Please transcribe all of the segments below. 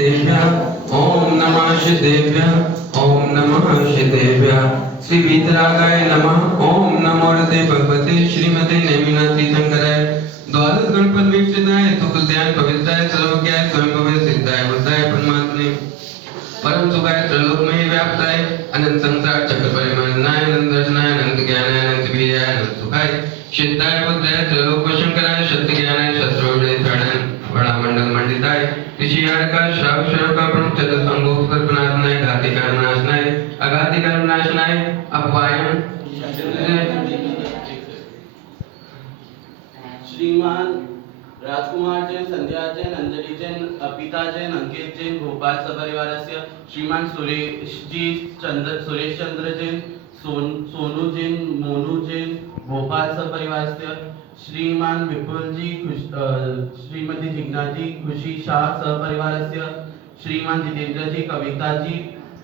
ओम नमः शिदेभ्यः ओम नमः शिदेभ्यः श्री वीतरागाय नमः ओम नमो रते भगवते श्रीमते नेमिनाथी शंकराय द्वादश गणपत वीक्षिताय तुकल्याण पवित्राय सर्वज्ञाय स्वयंभवे सिद्धाय बुद्धाय परमात्मने परम सुखाय त्रैलोकमय व्याप्ताय अनंत संसार चक्र परिमानाय अनंत दर्शनाय अनंत ज्ञानाय अनंत वीर्याय अनंत सुखाय सिद्धाय बुद्धाय त्रैलोक शंकराय सत्य ज्ञानाय शस्त्रोदय धारण बड़ा मंडल मंडिताय ऋषि का श्राव श्रव का प्रमुख चतुर्थ अंगोस्कर प्रणाशनाय घाती का नाशनाय अघाती का नाशनाय अपवायम श्रीमान राजकुमार जैन, संध्या जैन, अंजलि जैन, अपिता जैन, अंकित जैन, भोपाल सपरिवारस्य श्रीमान सुरेश चंद्र जैन, सोनू जैन, मोनू जैन, भोपाल सपरिवारस्य श्रीमान विपुल जी, श्रीमती जिग्ना जी, खुशी शाह सपरिवारस्य श्रीमान जितेंद्र जी, कविता जी,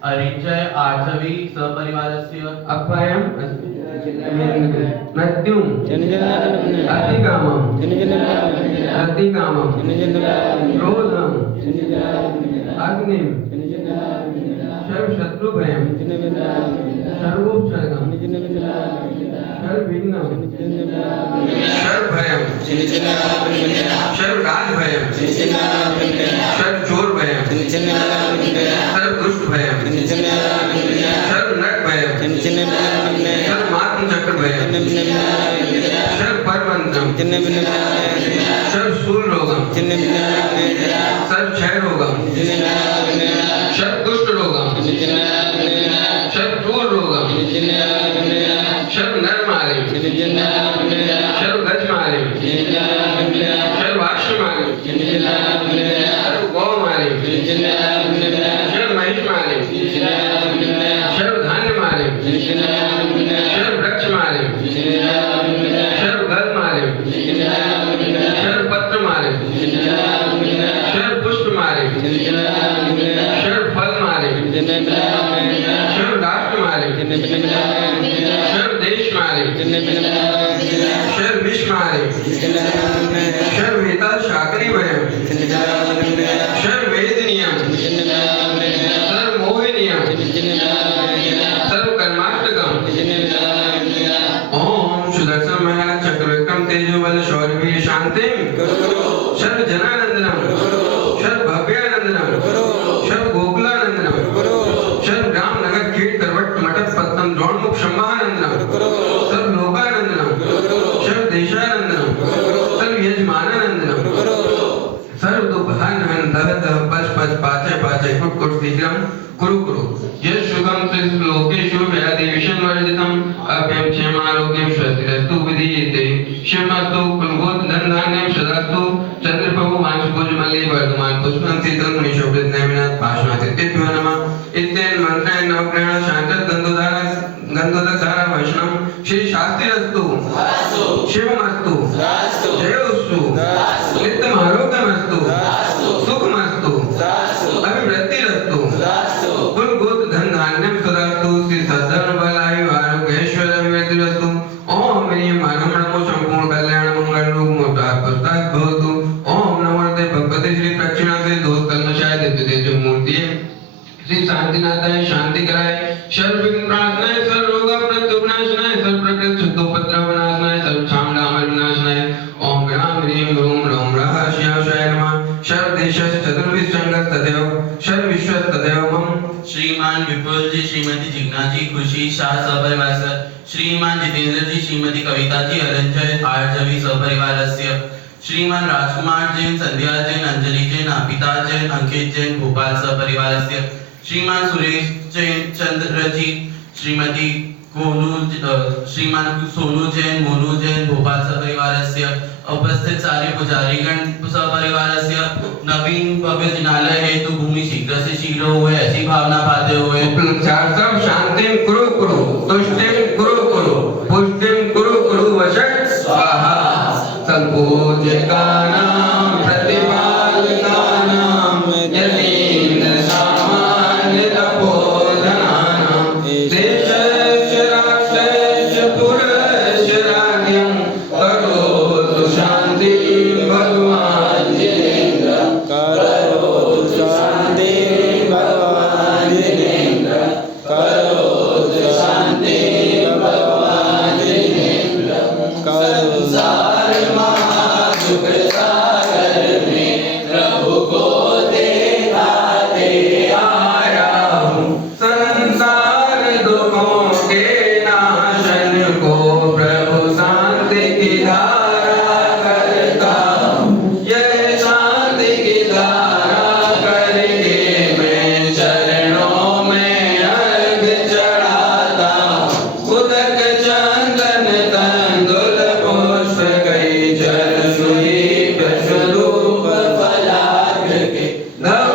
अरिजय आर्जवी सपरिवारस्य अपवायम मृत्युम अतिकामम अतिकामम क्रोधम अग्निम सर्वशत्रुभयम सर्वोपसर्गम सर्वविघ्नम सर्वभयम सर्वराजभयम सर्वचोरभयम सर्वदुष्टभयम सर्वनरकभयम सर्वमात्मचक्रभयम सर्वपरमंत्रम सर्वशूलरोगम सर्वक्षयरोगम सर्वकुष्ठरोगम सर्वचोररोगम सर्वनरमालिम सर्वगजमालिम सर्वाश्वमालिम सर्वगौमालिम सर्वमहिषमालिम सर्वधान्यमालिम सर्ववृक्षमालिम सर्वगलमालिम सर्वपत्रमालिम सर्वपुष्पमालिम सर्वफलमालिम सर्वराष्ट्रमालिम सर्वदेशमालिम सर्वविश्वमालिम सर्ववेता शाकरीभयम सर्ववेदनीयम सर्वमोहिनीयम सर्वकर्माष्टकम ओम सुदर्शन महाराज चक्रविक्रम तेजोबल शौर्यवीर शांतिम सर्वजनानंदनम सर्वभव्यानंदनम सर्वगोकुलानंदनम सर्वग्राम नगर खेड़ करवट मठत पत्तम द्रोणमुख शंभानंदनम सर्वलोकानंदनम सर्वदेशानंदनम सर्वयजमानानंदनम सर्वदुःखहन दह दह पच पच पाचे पाचे कुट कुट शीघ्रम कुरु कुरु यश सुगम त्रिस लोकेषु व्याधि विषम वर्जितम अभ्यम क्षेमारोग्यम स्वस्तिरस्तु विधीयते शिवमस्तु कुलगोत धनधान्यम सदास्तु चंद्रप्रभु वांशभुज मल्ली वर्धमान पुष्पं शीतल मुनिशोभित नैमिनाथ पाशनातिथ्यो नमः इत्येन मंत्रेण नवग्रहण शांतत गंधोदकधारा वैष्णव श्री शास्त्रीरस्तु शिवमस्तु जयोस्तु नित्यम आरोग्यमस्तु सुखमस्तु अभिवृद्धिरस्तु कुलगोत धनधान्यम सदास्तु श्री सद्धर्म बलायु आरोग्येश्वर अभिवृद्धिरस्तु ओम ह्रीं नमो संपूर्ण कल्याण मंगल रूप मोटार पुस्तक भवतु ओम नमो भगवते श्री प्रक्षिणाते दोष कलमशाय दिव्य तेज मूर्ति श्री शांतिनाथाय शांति कराय सर्व विघ्न प्रणाशनाय सर्व रोग प्रत्युपनाशनाय सर्व प्रकृति शुद्धोपद्रव विनाशनाय सर्व क्षामडामर विनाशनाय ओम ग्राम ह्रीं रूम रोम रः शिवाय नमः सर्व देशस्य चतुर्विध संगत तदेव सर्व विश्व तदेव मम श्रीमान विपुल जी, श्रीमती जिग्ना जी, खुशी शाह सपरिवारस्य श्रीमान जितेंद्र जी, श्रीमती कविता जी, अरंजय आर्जवी सपरिवारस्य श्रीमान राजकुमार जैन, संध्या जैन, अंजलि जैन, अपिता जैन, अंकित जैन, भोपाल सपरिवारस्य श्रीमान सुरेश जैन, चंद्र जी, श्रीमती श्रीमान सोनू जैन, मोनू जैन, भोपाल सपरिवारस्य उपस्थित सारे पुजारीगण सपरिवारस्य नवीन भव्य जिनालय हेतु भूमि शीघ्र से शीघ्र हुए ऐसी भावना पाते हुए उपलक्षार्थम शांतिम कुरु कुरु तुष्टिम कुरु कुरु पुष्टिम कुरु कुरु वशट स्वाहा संपूज्यकानां प्रतिपालकानां यतीन्द्र सामान्य तपोधनानां देशस्य राक्षस्य पुरस्य राज्ञं करोतु शान्ति भगवान् जितेन्द्र करोतु शान्ति न